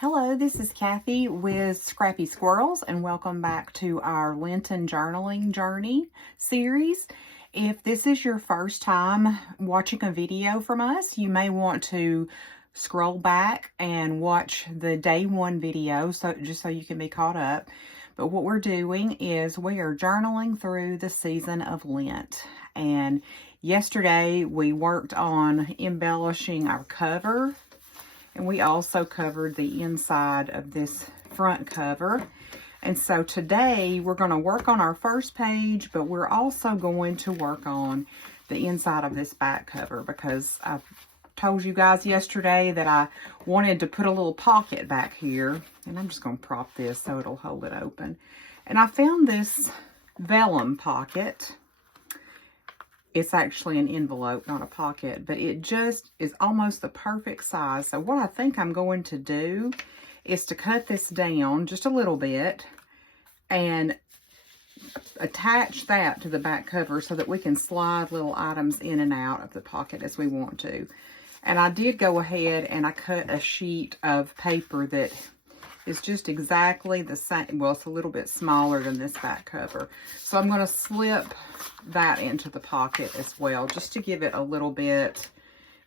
Hello, this is Kathy with Scrappy Squirrels, and welcome back to our Lenten journaling journey series. If this is your first time watching a video from us, you may want to scroll back and watch the day one video, just so you can be caught up. But what we're doing is we are journaling through the season of Lent. And yesterday we worked on embellishing our cover. And we also covered the inside of this front cover. And so today we're going to work on our first page, but we're also going to work on the inside of this back cover because I told you guys yesterday that I wanted to put a little pocket back here. And I'm just going to prop this so it'll hold it open. And I found this vellum pocket. It's actually an envelope, not a pocket, but it just is almost the perfect size. So what I think I'm going to do is to cut this down just a little bit and attach that to the back cover so that we can slide little items in and out of the pocket as we want to. And I did go ahead and I cut a sheet of paper that is just exactly the same. Well, it's a little bit smaller than this back cover. So I'm going to slip that into the pocket as well, just to give it a little bit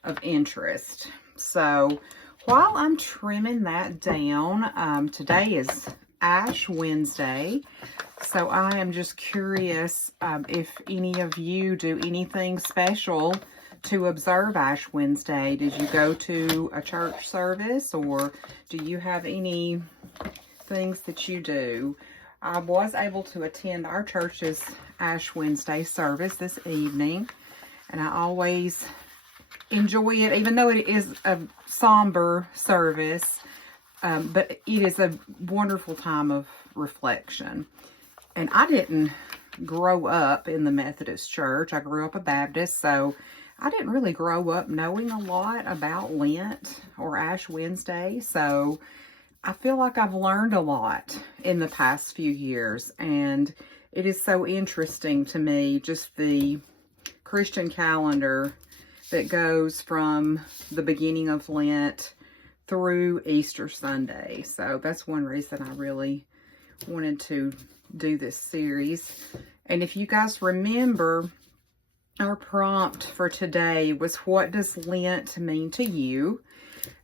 of interest. So while I'm trimming that down, today is Ash Wednesday. So I am just curious if any of you do anything special to observe Ash Wednesday. Did you go to a church service, or do you have any things that you do? I was able to attend our church's Ash Wednesday service this evening, and I always enjoy it, even though it is a somber service, but it is a wonderful time of reflection. And I didn't grow up in the Methodist church. I grew up a Baptist, so I didn't really grow up knowing a lot about Lent or Ash Wednesday, so I feel like I've learned a lot in the past few years, and it is so interesting to me, just the Christian calendar that goes from the beginning of Lent through Easter Sunday. So that's one reason I really wanted to do this series. And if you guys remember, our prompt for today was, what does Lent mean to you?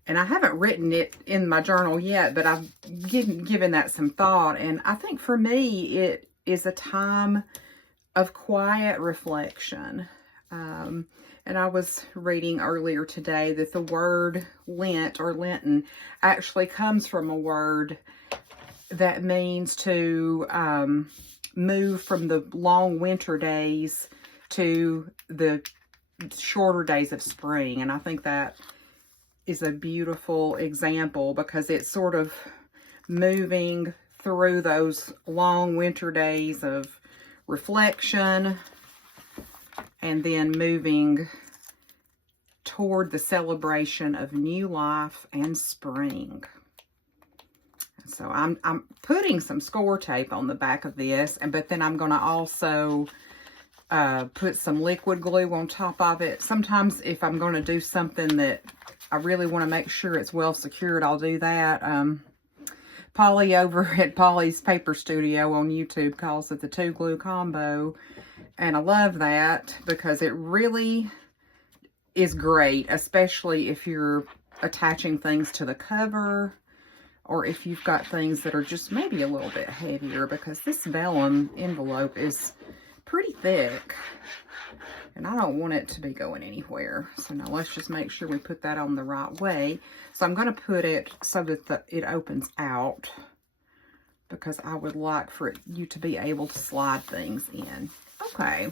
And I haven't written it in my journal yet, but I've given that some thought. And I think for me, it is a time of quiet reflection. And I was reading earlier today that the word Lent or Lenten actually comes from a word that means to move from the long winter days to the shorter days of spring. And I think that is a beautiful example because it's sort of moving through those long winter days of reflection and then moving toward the celebration of new life and spring. So I'm putting some score tape on the back of this, but then I'm going to also put some liquid glue on top of it. Sometimes if I'm going to do something that I really want to make sure it's well secured, I'll do that. Polly over at Polly's Paper Studio on YouTube calls it the 2 glue combo. And I love that because it really is great, especially if you're attaching things to the cover or if you've got things that are just maybe a little bit heavier, because this vellum envelope is pretty thick and I don't want it to be going anywhere. So now let's just make sure we put that on the right way. So I'm going to put it so that it opens out, because I would like for you to be able to slide things in. Okay,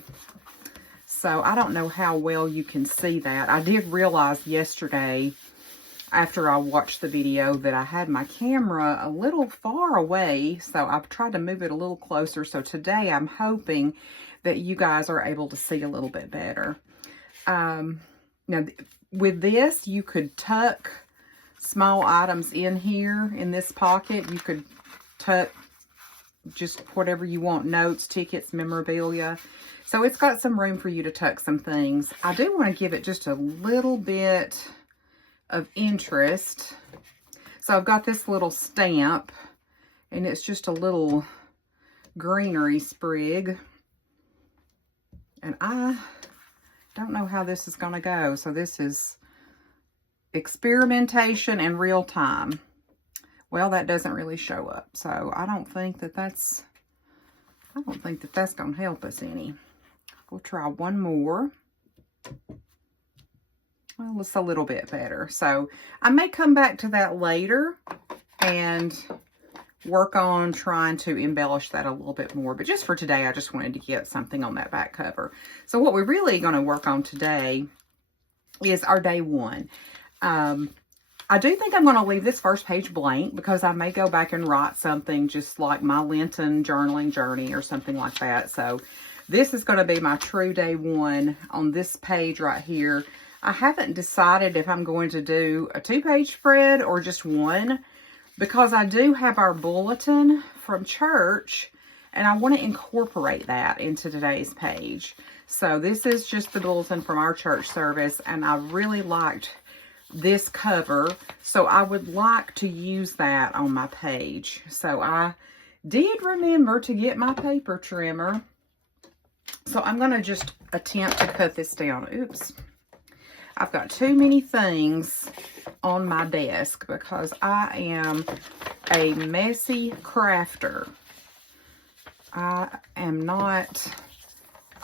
so I don't know how well you can see that. I did realize yesterday after I watched the video that I had my camera a little far away, so I've tried to move it a little closer. So today I'm hoping that you guys are able to see a little bit better. Now with this, you could tuck small items in here in this pocket. You could tuck just whatever you want, notes, tickets, memorabilia. So it's got some room for you to tuck some things. I do want to give it just a little bit of interest. So I've got this little stamp, and it's just a little greenery sprig. And I don't know how this is going to go. So this is experimentation in real time. Well, that doesn't really show up. So I don't think that that's going to help us any. We'll try one more. Well, it's a little bit better. So I may come back to that later and work on trying to embellish that a little bit more. But just for today, I just wanted to get something on that back cover. So what we're really going to work on today is our day one. I do think I'm going to leave this first page blank because I may go back and write something just like my Lenten journaling journey or something like that. So this is going to be my true day one on this page right here. I haven't decided if I'm going to do a 2-page spread or just one, because I do have our bulletin from church and I want to incorporate that into today's page. So this is just the bulletin from our church service, and I really liked this cover, so I would like to use that on my page. So I did remember to get my paper trimmer. So I'm going to just attempt to cut this down. Oops. I've got too many things on my desk because I am a messy crafter. I am not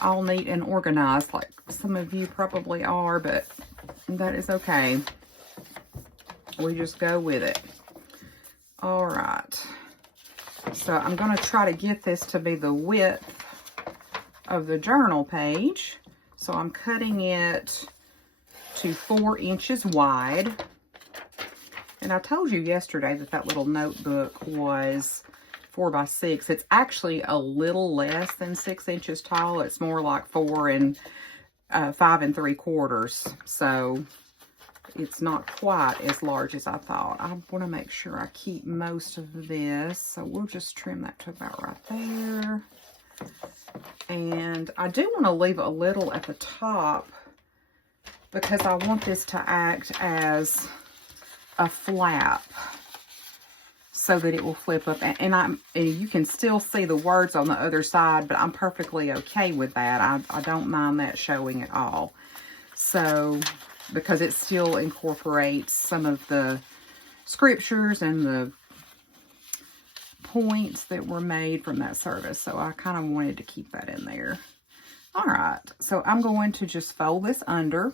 all neat and organized like some of you probably are, but that is okay. We just go with it. All right. So I'm going to try to get this to be the width of the journal page. So I'm cutting it to 4 inches wide. And I told you yesterday that that little notebook was 4 by 6. It's actually a little less than 6 inches tall. It's more like 4 and 5 3/4. So it's not quite as large as I thought. I want to make sure I keep most of this. So we'll just trim that to about right there. And I do want to leave a little at the top because I want this to act as a flap so that it will flip up. And you can still see the words on the other side, but I'm perfectly okay with that. I don't mind that showing at all. So, because it still incorporates some of the scriptures and the points that were made from that service. So I kind of wanted to keep that in there. All right, so I'm going to just fold this under.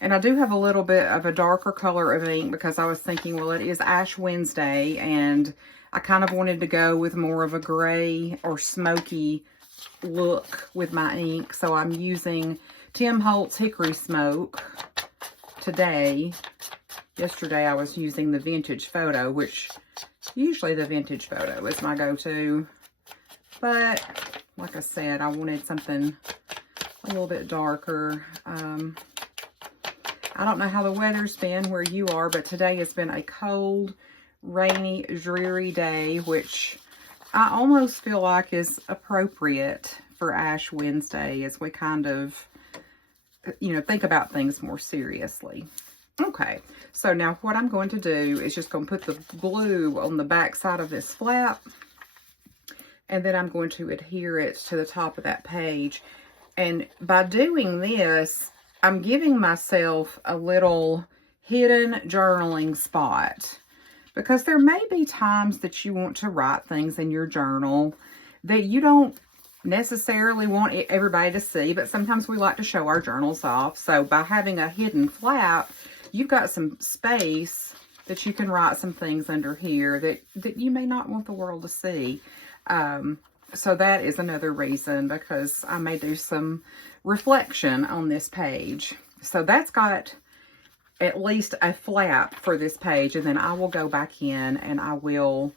And I do have a little bit of a darker color of ink because I was thinking, well, it is Ash Wednesday, and I kind of wanted to go with more of a gray or smoky look with my ink. So I'm using Tim Holtz Hickory Smoke today. Yesterday I was using the Vintage Photo, which usually the Vintage Photo is my go-to. But like I said, I wanted something a little bit darker. I don't know how the weather's been where you are, but today has been a cold, rainy, dreary day, which I almost feel like is appropriate for Ash Wednesday as we kind of, you know, think about things more seriously. Okay, so now what I'm going to do is just going to put the glue on the back side of this flap, and then I'm going to adhere it to the top of that page. And by doing this, I'm giving myself a little hidden journaling spot, because there may be times that you want to write things in your journal that you don't necessarily want everybody to see, but sometimes we like to show our journals off. So by having a hidden flap, you've got some space that you can write some things under here that you may not want the world to see. So that is another reason, because I may do some reflection on this page. So that's got at least a flap for this page, and then I will go back in and I will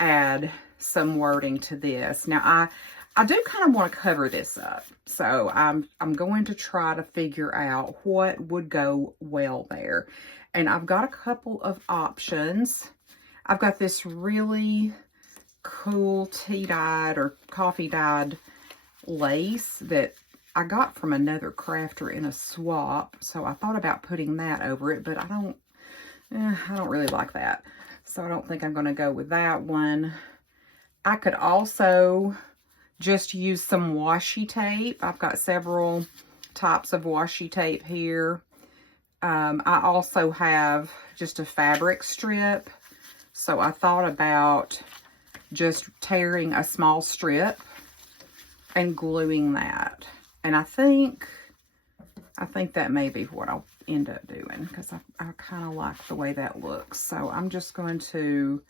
add some wording to this. Now I do kind of want to cover this up, so I'm going to try to figure out what would go well there. And I've got a couple of options. I've got this really cool tea-dyed or coffee-dyed lace that I got from another crafter in a swap, so I thought about putting that over it, but I I don't really like that. So I don't think I'm going to go with that one. I could also just use some washi tape. I've got several types of washi tape here. I also have just a fabric strip. So I thought about just tearing a small strip and gluing that. And I think that may be what I'll end up doing, because I kind of like the way that looks. So I'm just going to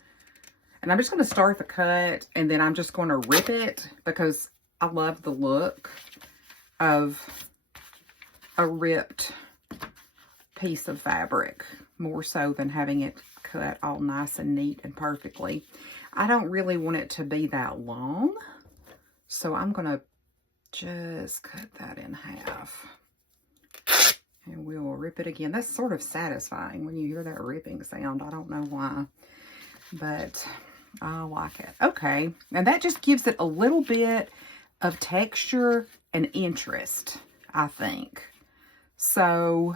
start the cut, and then I'm just going to rip it, because I love the look of a ripped piece of fabric more so than having it cut all nice and neat and perfectly. I don't really want it to be that long, so I'm going to just cut that in half. And we will rip it again. That's sort of satisfying when you hear that ripping sound. I don't know why, but I like it. Okay, and that just gives it a little bit of texture and interest, I think. So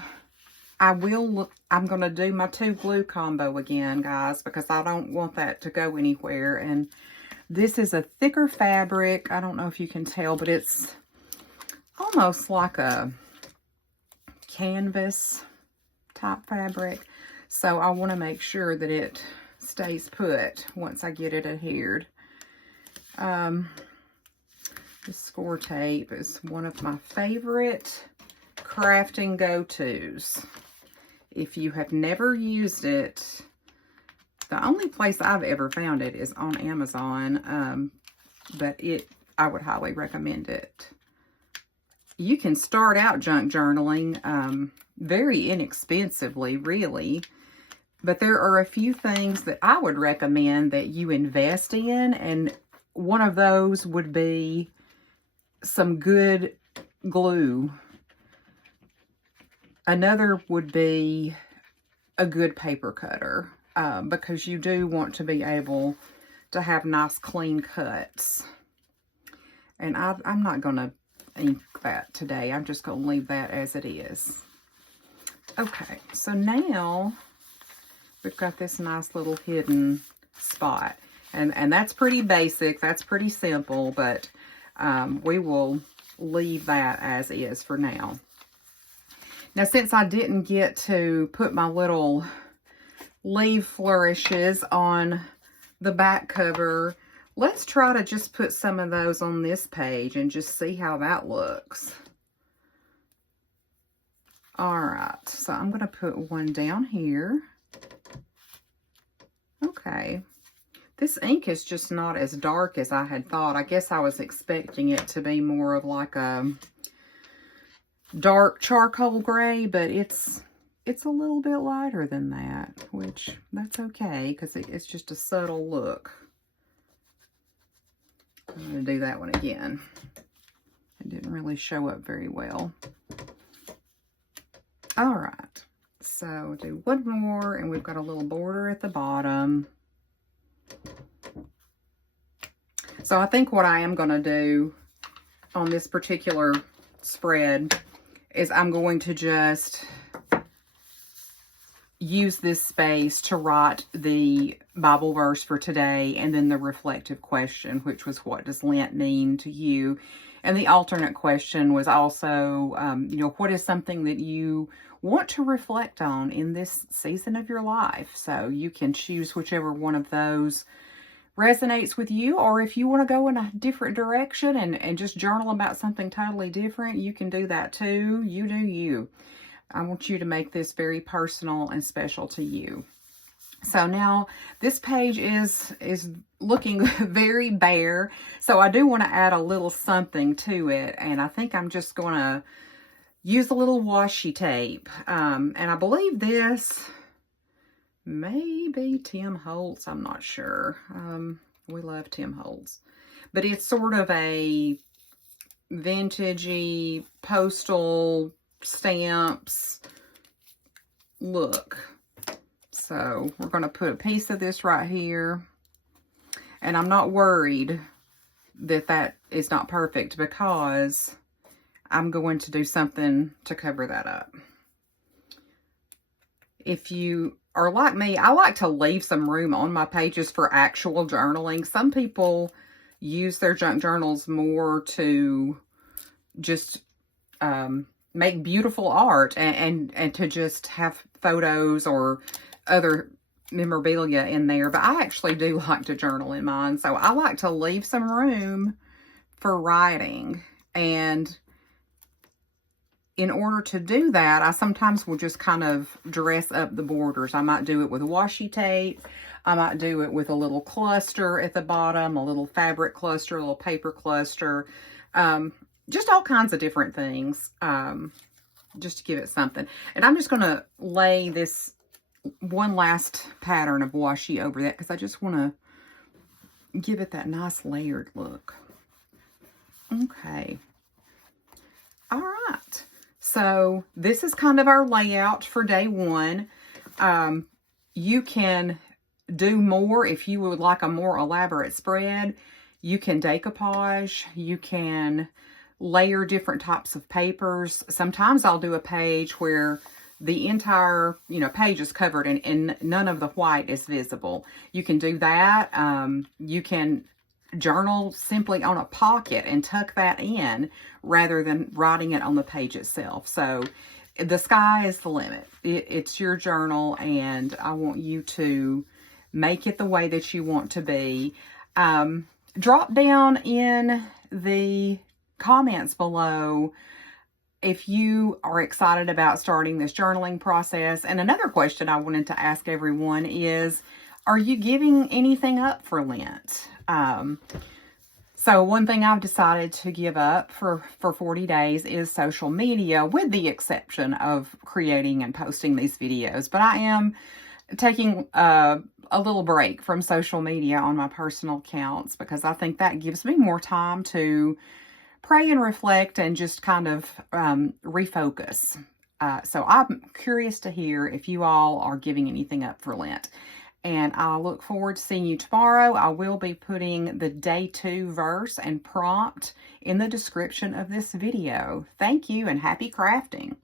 I'm going to do my 2 glue combo again, guys, because I don't want that to go anywhere. And this is a thicker fabric. I don't know if you can tell, but it's almost like a canvas type fabric. So I want to make sure that it stays put once I get it adhered. This score tape is one of my favorite crafting go-tos. If you have never used it, the only place I've ever found it is on Amazon, but I would highly recommend it. You can start out junk journaling very inexpensively, really. But there are a few things that I would recommend that you invest in. And one of those would be some good glue. Another would be a good paper cutter. Because you do want to be able to have nice clean cuts. And I'm not going to ink that today. I'm just going to leave that as it is. Okay, so now we've got this nice little hidden spot. And that's pretty basic. That's pretty simple, but we will leave that as is for now. Now, since I didn't get to put my little leaf flourishes on the back cover, let's try to just put some of those on this page and just see how that looks. All right, so I'm going to put one down here. Okay, this ink is just not as dark as I had thought. I guess I was expecting it to be more of like a dark charcoal gray, but it's a little bit lighter than that, which that's okay, because it's just a subtle look. I'm going to do that one again. It didn't really show up very well. All right, so do one more, and we've got a little border at the bottom. So I think what I am going to do on this particular spread is I'm going to just use this space to write the Bible verse for today, and then the reflective question, which was, what does Lent mean to you? And the alternate question was also, what is something that you want to reflect on in this season of your life? So you can choose whichever one of those resonates with you, or if you want to go in a different direction and just journal about something totally different, you can do that too. You do you. I want you to make this very personal and special to you. So now this page is looking very bare. So I do want to add a little something to it. And I think I'm just going to use a little washi tape. And I believe this may be Tim Holtz. I'm not sure. We love Tim Holtz. But it's sort of a vintagey postal stamps look. So we're going to put a piece of this right here. And I'm not worried that that is not perfect, because I'm going to do something to cover that up. If you are like me, I like to leave some room on my pages for actual journaling. Some people use their junk journals more to just make beautiful art and to just have photos or other memorabilia in there. But I actually do like to journal in mine. So I like to leave some room for writing. And in order to do that, I sometimes will just kind of dress up the borders. I might do it with washi tape. I might do it with a little cluster at the bottom, a little fabric cluster, a little paper cluster, just all kinds of different things, just to give it something. And I'm just going to lay this one last pattern of washi over that because I just want to give it that nice layered look. Okay. All right. So this is kind of our layout for day one. You can do more if you would like a more elaborate spread. You can decoupage. You can layer different types of papers. Sometimes I'll do a page where the entire, page is covered and none of the white is visible. You can do that. You can journal simply on a pocket and tuck that in rather than writing it on the page itself. So the sky is the limit. It's your journal, and I want you to make it the way that you want to be. Drop down in the comments below if you are excited about starting this journaling process. And another question I wanted to ask everyone is, are you giving anything up for Lent? So one thing I've decided to give up for 40 days is social media, with the exception of creating and posting these videos. But I am taking a little break from social media on my personal accounts because I think that gives me more time to pray and reflect and just kind of refocus. So I'm curious to hear if you all are giving anything up for Lent. And I look forward to seeing you tomorrow. I will be putting the day 2 verse and prompt in the description of this video. Thank you and happy crafting.